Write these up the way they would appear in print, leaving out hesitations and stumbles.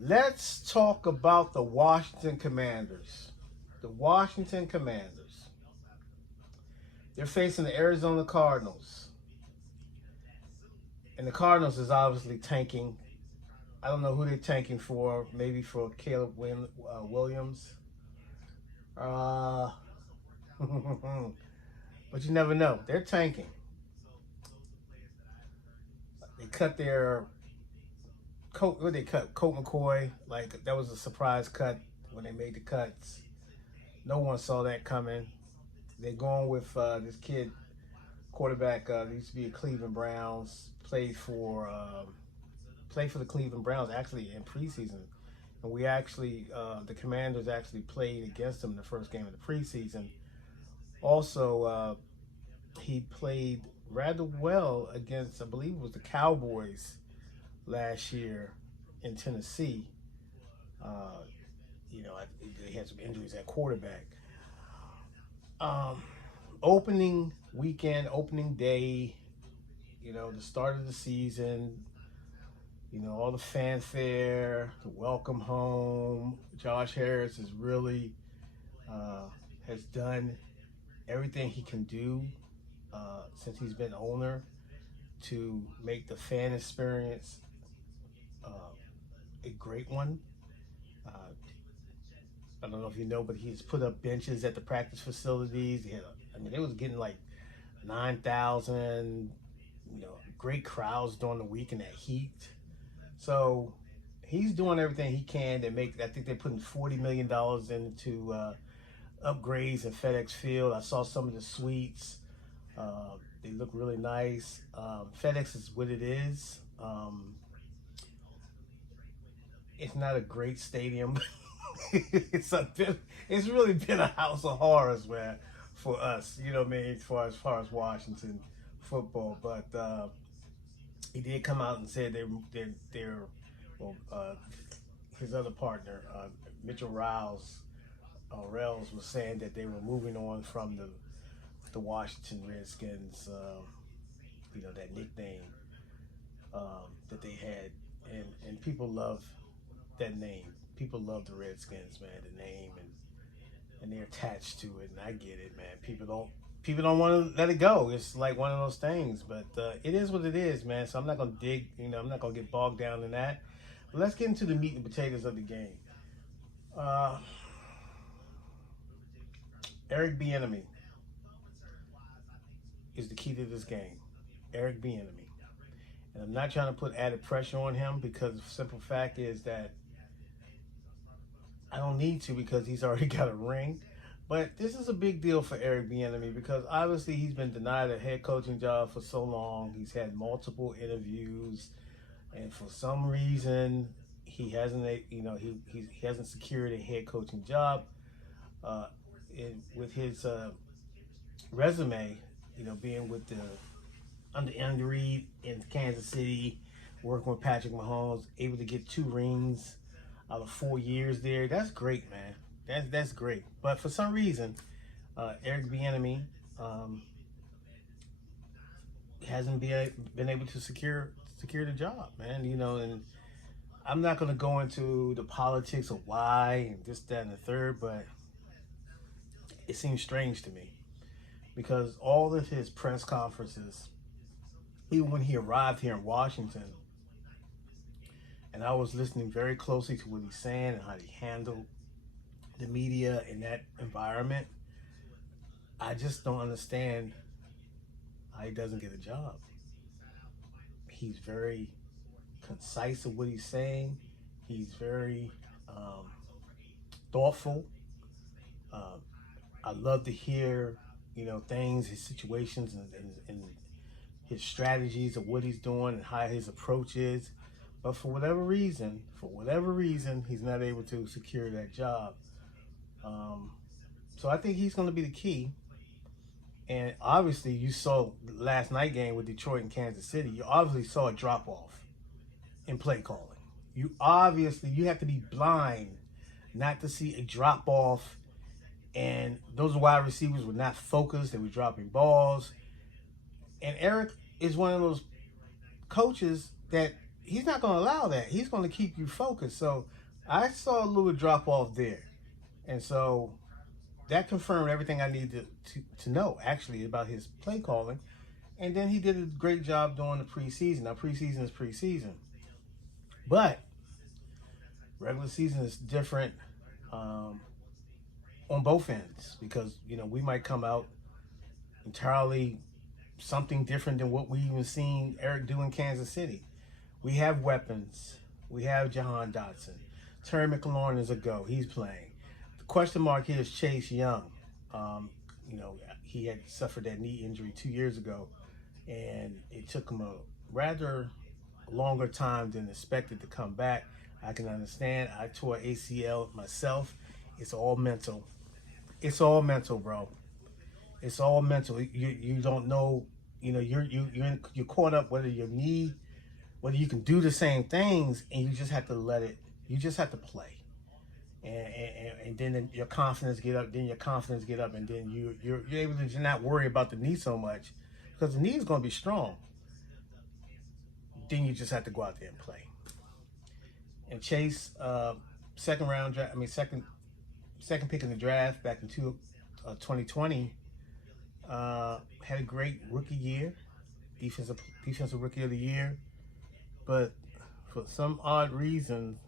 Let's talk about the Washington Commanders. The Washington Commanders. They're facing the Arizona Cardinals. And the Cardinals is obviously tanking. I don't know who they're tanking for. Maybe for Williams. Uh, but you never know. They're tanking. They cut their Colt. What they cut? Colt McCoy. Like that was a surprise cut when they made the cuts. No one saw that coming. They're going with this kid quarterback. Used to be a Cleveland Browns. Played for the Cleveland Browns actually in preseason, and we actually the Commanders actually played against him in the first game of the preseason. Also, he played rather well against, I believe it was the Cowboys last year in Tennessee. Uh, they had some injuries at quarterback. Um, Opening weekend, opening day, the start of the season, all the fanfare, the welcome home. Josh Harris is really has done everything he can do since he's been owner to make the fan experience uh, a great one. Uh, I don't know if you know, but he's put up benches at the practice facilities. They was getting like 9,000, great crowds during the week in that heat. So he's doing everything he can to make. I think they're putting $40 million into upgrades at FedEx Field. I saw some of the suites. They look really nice. FedEx is what it is. It's not a great stadium. It's really been a house of horrors, man, for us. You know what I mean, as far as Washington football. But he did come out and said they're well, his other partner, Mitchell Rels was saying that they were moving on from the Washington Redskins. That nickname that they had, and people love that name. People love the Redskins, man. The name and they're attached to it, and I get it, man. People don't want to let it go. It's like one of those things, but it is what it is, man. So I'm not gonna dig. I'm not gonna get bogged down in that. But let's get into the meat and potatoes of the game. Uh, Eric Bieniemy is the key to this game. Eric Bieniemy. And I'm not trying to put added pressure on him because the simple fact is that I don't need to because he's already got a ring. But this is a big deal for Eric Bieniemy because obviously he's been denied a head coaching job for so long. He's had multiple interviews, and for some reason he hasn't, he hasn't secured a head coaching job. With his resume, being with the under Andy Reid in Kansas City, working with Patrick Mahomes, able to get 2 rings out of 4 years there. That's great, man. That's great. But for some reason, Eric Bieniemy hasn't been able to secure the job, man. And I'm not going to go into the politics of why and this, that, and the third, but it seems strange to me because all of his press conferences, even when he arrived here in Washington, and I was listening very closely to what he's saying and how he handled the media in that environment, I just don't understand how he doesn't get a job. He's very concise of what he's saying. He's very thoughtful. I love to hear, things, his situations, and his strategies of what he's doing and how his approach is. But for whatever reason, he's not able to secure that job. So I think he's going to be the key. And obviously, you saw last night game with Detroit and Kansas City. You obviously saw a drop off in play calling. You have to be blind not to see a drop off. And those wide receivers were not focused. They were dropping balls. And Eric is one of those coaches that he's not going to allow that. He's going to keep you focused. So I saw a little drop off there. And so that confirmed everything I needed to know, actually, about his play calling. And then he did a great job during the preseason. Now, preseason is preseason. But regular season is different on both ends because, we might come out entirely something different than what we even seen Eric do in Kansas City. We have weapons. We have Jahan Dotson. Terry McLaurin is a go. He's playing. The question mark here is Chase Young. He had suffered that knee injury 2 years ago, and it took him a rather longer time than expected to come back. I can understand. I tore ACL myself. It's all mental. It's all mental, bro. It's all mental. You don't know. You're caught up whether you can do the same things, and you just have to let it. You just have to play, and then your confidence get up. Then your confidence get up, and then you're able to not worry about the knee so much because the knee is going to be strong. Then you just have to go out there and play. And Chase, second pick in the draft back in 2020, had a great rookie year, defensive rookie of the year, but for some odd reason,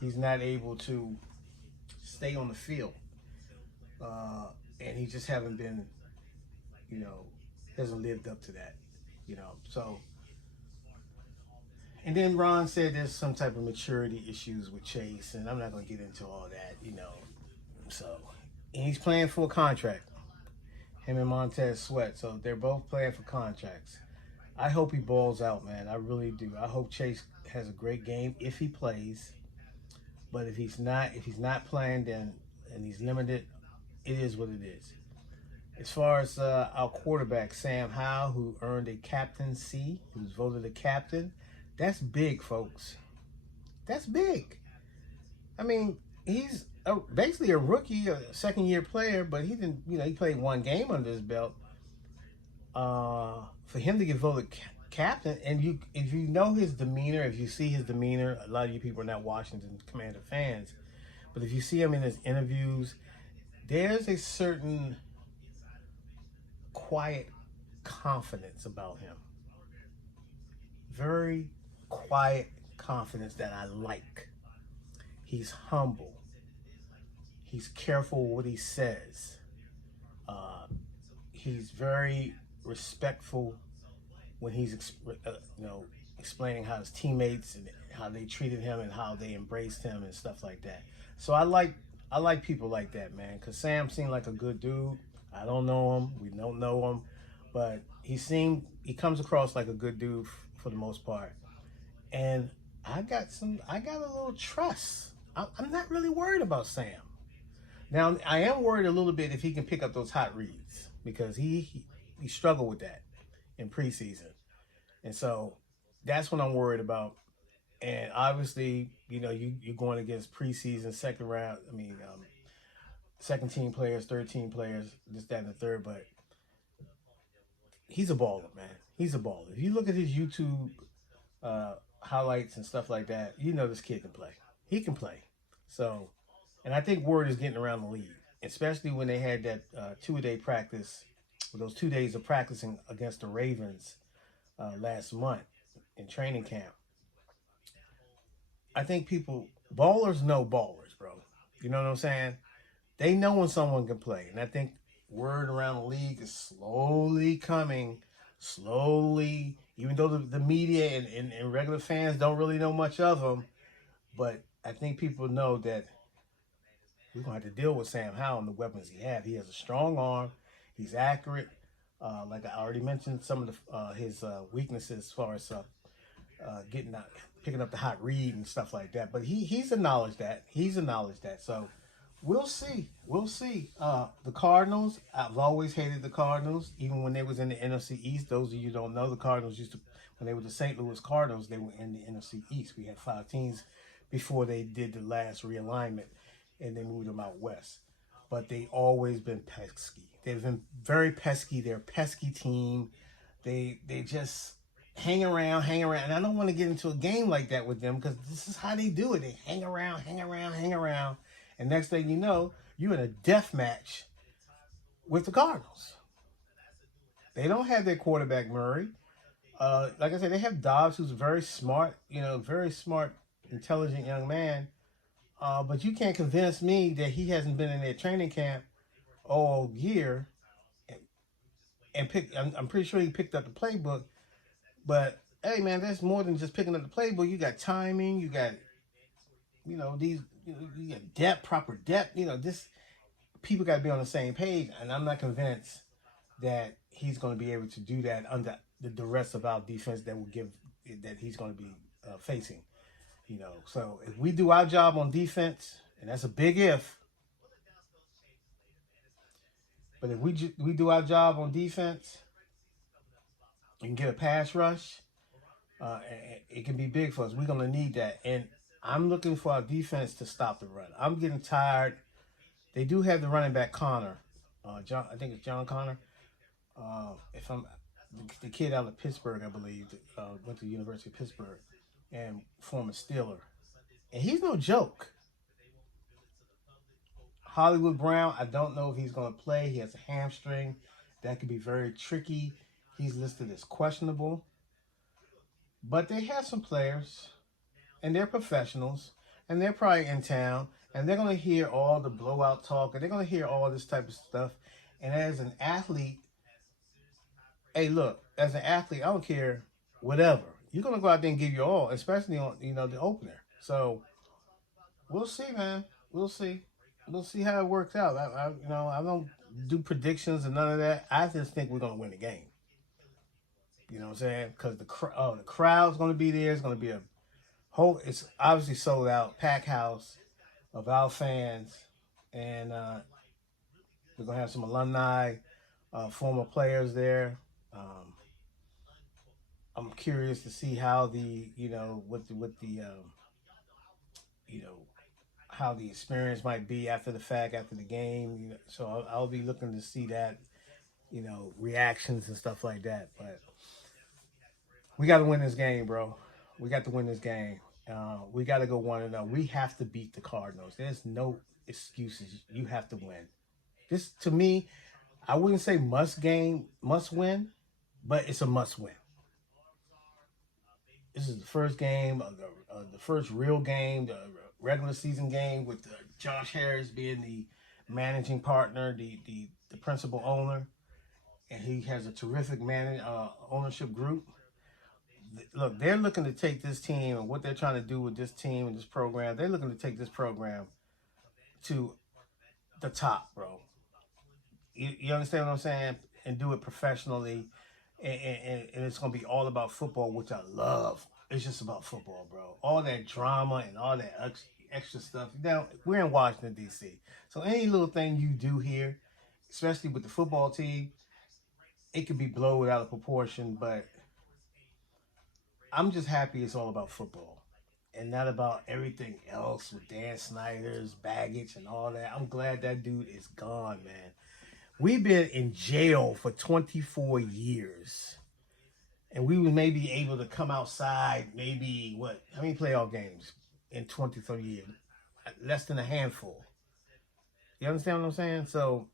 he's not able to stay on the field, and he just hasn't been, hasn't lived up to that, so. And then Ron said there's some type of maturity issues with Chase, and I'm not going to get into all that, So, and he's playing for a contract, him and Montez Sweat. So they're both playing for contracts. I hope he balls out, man. I really do. I hope Chase has a great game if he plays. But if he's not playing, then and he's limited, it is what it is. As far as our quarterback, Sam Howell, who earned a captaincy, who was voted a captain. That's big, folks. That's big. I mean, he's basically a rookie, a second-year player, but he didn't. He played one game under his belt. For him to get voted captain, and if you know his demeanor, if you see his demeanor, a lot of you people are not Washington Commander fans, but if you see him in his interviews, there's a certain quiet confidence about him. Very quiet confidence that I like. He's humble. He's careful what he says. He's very respectful when he's explaining how his teammates and how they treated him and how they embraced him and stuff like that. So I like people like that, man, because Sam seemed like a good dude. I don't know him. We don't know him. But he comes across like a good dude for the most part. And I got a little trust. I'm not really worried about Sam. Now, I am worried a little bit if he can pick up those hot reads because he struggled with that in preseason. And so that's what I'm worried about. And obviously, you're going against preseason, second team players, third team players, this, that, and the third. But he's a baller, man. He's a baller. If you look at his YouTube highlights and stuff like that, this kid can play. He can play. So, and I think word is getting around the league, especially when they had that two-a-day practice, those 2 days of practicing against the Ravens last month in training camp. I think ballers know ballers, bro. You know what I'm saying? They know when someone can play. And I think word around the league is slowly coming, even though the media and regular fans don't really know much of him. But I think people know that we're going to have to deal with Sam Howell and the weapons he has. He has a strong arm. He's accurate. Like I already mentioned, some of his weaknesses as far as picking up the hot read and stuff like that. But he's acknowledged that. So we'll see. The Cardinals, I've always hated the Cardinals, even when they was in the NFC East. Those of you who don't know, the Cardinals when they were the St. Louis Cardinals, they were in the NFC East. We had 5 teams before they did the last realignment, and they moved them out west. But they always been pesky. They've been very pesky. They're a pesky team. They just hang around. And I don't want to get into a game like that with them because this is how they do it. They hang around, hang around, hang around. And next thing you know, you're in a death match with the Cardinals. They don't have their quarterback, Murray. Like I said, they have Dobbs, who's very smart, very smart, intelligent young man. But you can't convince me that he hasn't been in their training camp all year and pick. I'm pretty sure he picked up the playbook. But hey, man, that's more than just picking up the playbook. You got timing. You got these. You got depth, proper depth. This people got to be on the same page, and I'm not convinced that he's going to be able to do that under the duress of our defense that he's going to be facing. So if we do our job on defense, and that's a big if, but if we do our job on defense and get a pass rush, it can be big for us. We're going to need that. And I'm looking for our defense to stop the run. I'm getting tired. They do have the running back Connor. John, I think it's John Connor. If I'm the kid out of Pittsburgh, I believe, went to the University of Pittsburgh and former Steeler. And he's no joke. Hollywood Brown, I don't know if he's going to play. He has a hamstring. That could be very tricky. He's listed as questionable. But they have some players, and they're professionals, and they're probably in town, and they're going to hear all the blowout talk, and they're going to hear all this type of stuff. And as an athlete, hey, look, as an athlete, I don't care, whatever. You're going to go out there and give your all, especially on, the opener. So we'll see, man. We'll see. We'll see how it works out. I don't do predictions and none of that. I just think we're going to win the game. You know what I'm saying? Because the crowd's going to be there. It's going to be it's obviously sold out, pack house of our fans. And we're going to have some alumni, former players there. I'm curious to see how how the experience might be after the fact, after the game. So I'll be looking to see that, reactions and stuff like that. But we got to win this game, bro. We got to win this game. We got to go 1-0. We have to beat the Cardinals. There's no excuses. You have to win. This, to me, I wouldn't say must win, but it's a must win. This is the first game of the first real game, the regular season game, with Josh Harris being the managing partner, the principal owner, and he has a terrific ownership group. Look, they're looking to take this team and what they're trying to do with this team and this program. They're looking to take this program to the top, bro. You understand what I'm saying? And do it professionally. And it's going to be all about football, which I love. It's just about football, bro. All that drama and all that extra stuff. Now, we're in Washington, D.C. So any little thing you do here, especially with the football team, it could be blown out of proportion. But I'm just happy it's all about football and not about everything else with Dan Snyder's baggage and all that. I'm glad that dude is gone, man. We've been in jail for 24 years. And we were maybe able to come outside maybe, how many playoff games in 23 years? Less than a handful. You understand what I'm saying? So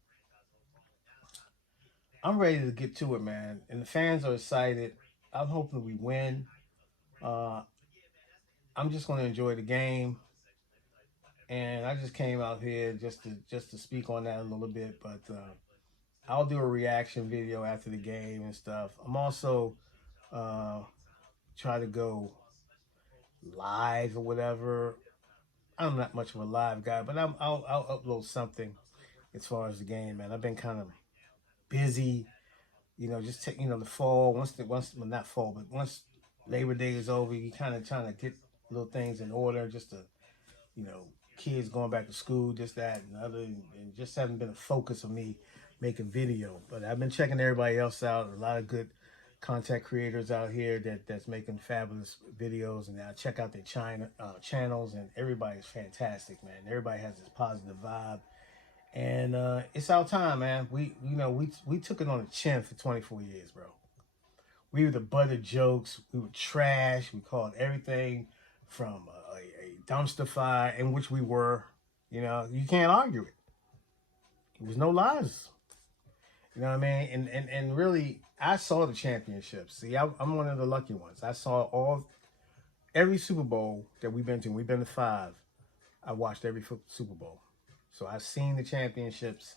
I'm ready to get to it, man. And the fans are excited. I'm hoping we win. I'm just going to enjoy the game. And I just came out here just to speak on that a little bit. But I'll do a reaction video after the game and stuff. I'm also try to go live or whatever. I'm not much of a live guy, but I'll upload something as far as the game, man. I've been kind of busy, just taking, the fall, not fall, but once Labor Day is over, you kind of trying to get little things in order, just to, kids going back to school, just that and other, and just haven't been a focus of me making video. But I've been checking everybody else out. A lot of good content creators out here that's making fabulous videos, and I check out their channels, and everybody's fantastic, man. Everybody has this positive vibe, and it's our time, man. We took it on the chin for 24 years, bro. We were the butt of jokes. We were trash. We called everything from a dumpster fire, in which we were. You know, you can't argue it. There was no lies. You know what I mean? And really, I saw the championships. See, I'm one of the lucky ones. I saw every Super Bowl that we've been to. We've been to 5. I watched every Super Bowl. So I've seen the championships.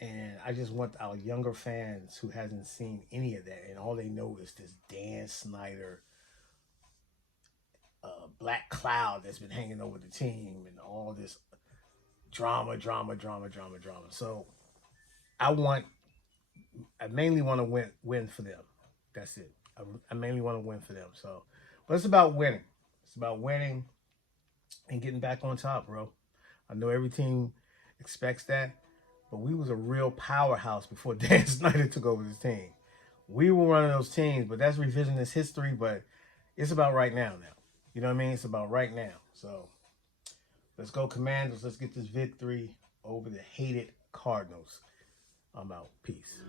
And I just want our younger fans who hasn't seen any of that, and all they know is this Dan Snyder black cloud that's been hanging over the team and all this drama. So I mainly want to win for them. That's it. I mainly want to win for them. So, but it's about winning. It's about winning and getting back on top, bro. I know every team expects that. But we was a real powerhouse before Dan Snyder took over this team. We were one of those teams, but that's revisionist history. But it's about right now. You know what I mean? It's about right now. So let's go Commanders. Let's get this victory over the hated Cardinals. I'm out. Peace.